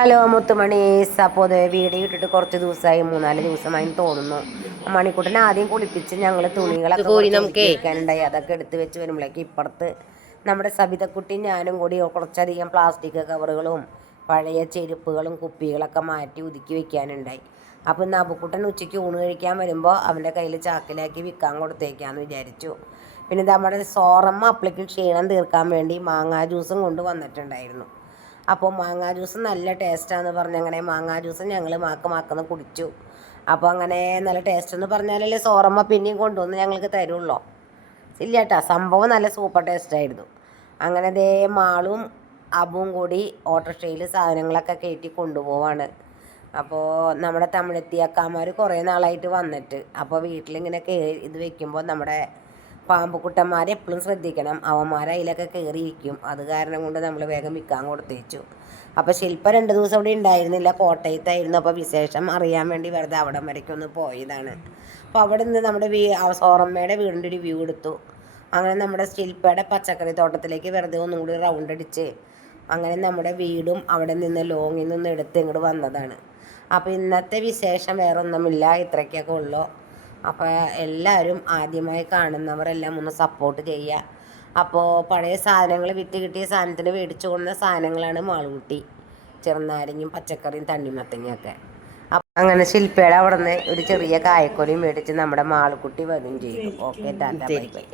Hello മുത്തുമണീസ്. അപ്പോൾ video ഇട്ടിട്ട് കുറച്ച് ദിവസമായി, 3-4 ദിവസമായി തോന്നുന്നു. മണിക്കൂട്ടനെ ആദ്യം കുളിപ്പിച്ച് ഞങ്ങൾ തുണികളൊക്കെ കുറച്ച് ഒതുക്കി വെക്കാനുണ്ടായി. അതൊക്കെ എടുത്ത് വെച്ച് വരുമ്പോഴേക്ക് ഇപ്പുറത്ത് നമ്മുടെ സബിതക്കുട്ടി ഞാനും കൂടി കുറച്ചധികം പ്ലാസ്റ്റിക് കവറുകളും പഴയ ചെരുപ്പുകളും കുപ്പികളൊക്കെ മാറ്റി ഒതുക്കി വെക്കാനുണ്ടായി. അപ്പോൾ ഇന്ന് അബുക്കുട്ടൻ ഉച്ചയ്ക്ക് ഊണ് കഴിക്കാൻ വരുമ്പോൾ അവൻ്റെ കയ്യിൽ ചാക്കിലാക്കി വിൽക്കാൻ കൊടുത്തേക്കാന്ന് വിചാരിച്ചു. പിന്നെ നമ്മുടെ സോറമ്മ അപ്പളേക്കും ക്ഷീണം തീർക്കാൻ വേണ്ടി മാങ്ങാ ജ്യൂസും കൊണ്ട് വന്നിട്ടുണ്ടായിരുന്നു. അപ്പോൾ മാങ്ങാ ജ്യൂസ് നല്ല ടേസ്റ്റാന്ന് പറഞ്ഞ് അങ്ങനെ മാങ്ങാ ജ്യൂസ് ഞങ്ങൾ മാക്കുന്ന കുടിച്ചു. അപ്പോൾ അങ്ങനെ നല്ല ടേസ്റ്റ് എന്ന് പറഞ്ഞാലല്ലേ സോറമ്മ പിന്നെയും കൊണ്ടുവന്ന് ഞങ്ങൾക്ക് തരുള്ളൂ. ഇല്ല കേട്ടോ, സംഭവം നല്ല സൂപ്പർ ടേസ്റ്റായിരുന്നു. അങ്ങനെ ദേ മാളും അബുവും കൂടി ഓട്ടോറിക്ഷയിൽ സാധനങ്ങളൊക്കെ കയറ്റി കൊണ്ടുപോവാണ്. അപ്പോൾ നമ്മുടെ തമിഴെത്തിയക്കാമാർ കുറേ നാളായിട്ട് വന്നിട്ട്, അപ്പോൾ വീട്ടിലിങ്ങനെ ഇത് വെക്കുമ്പോൾ നമ്മുടെ പാമ്പുക്കുട്ടന്മാരെ എപ്പോഴും ശ്രദ്ധിക്കണം. അവന്മാർ അതിലൊക്കെ കയറിയിരിക്കും. അത് കാരണം കൊണ്ട് നമ്മൾ വേഗം വിൽക്കാൻ കൊടുത്തേച്ചു. അപ്പോൾ ശില്പ 2 ദിവസം ഇവിടെ ഉണ്ടായിരുന്നില്ല, കോട്ടയത്തായിരുന്നു. അപ്പോൾ വിശേഷം അറിയാൻ വേണ്ടി വെറുതെ അവിടം വരയ്ക്കൊന്ന് പോയതാണ്. അപ്പോൾ അവിടെ നിന്ന് നമ്മുടെ സോറമ്മയുടെ വീടിൻ്റെ ഒരു വ്യൂ എടുത്തു. അങ്ങനെ നമ്മുടെ ശില്പയുടെ പച്ചക്കറി തോട്ടത്തിലേക്ക് വെറുതെ ഒന്നും കൂടി റൗണ്ട് അടിച്ച് അങ്ങനെ നമ്മുടെ വീടും അവിടെ നിന്ന് ലോങ്ങിൽ നിന്ന് എടുത്ത് ഇങ്ങോട്ട് വന്നതാണ്. അപ്പോൾ ഇന്നത്തെ വിശേഷം വേറെ ഒന്നുമില്ല, ഇത്രയ്ക്കൊക്കെ ഉള്ളൂ. അപ്പോൾ എല്ലാവരും ആദ്യമായി കാണുന്നവരെല്ലാം ഒന്ന് സപ്പോർട്ട് ചെയ്യുക. അപ്പോൾ പഴയ സാധനങ്ങൾ വിറ്റ് കിട്ടിയ സാധനത്തിന് മേടിച്ചു കൊണ്ട സാധനങ്ങളാണ് മാളുകുട്ടി, ചെറുനാരങ്ങയും പച്ചക്കറിയും തണ്ണിമത്തങ്ങയൊക്കെ. അങ്ങനെ ശില്പയുടെ അവിടെ നിന്ന് ഒരു ചെറിയ കായക്കൊലയും മേടിച്ച് നമ്മുടെ മാളുകുട്ടി വരും ചെയ്തു. Okay, Tata, bye bye.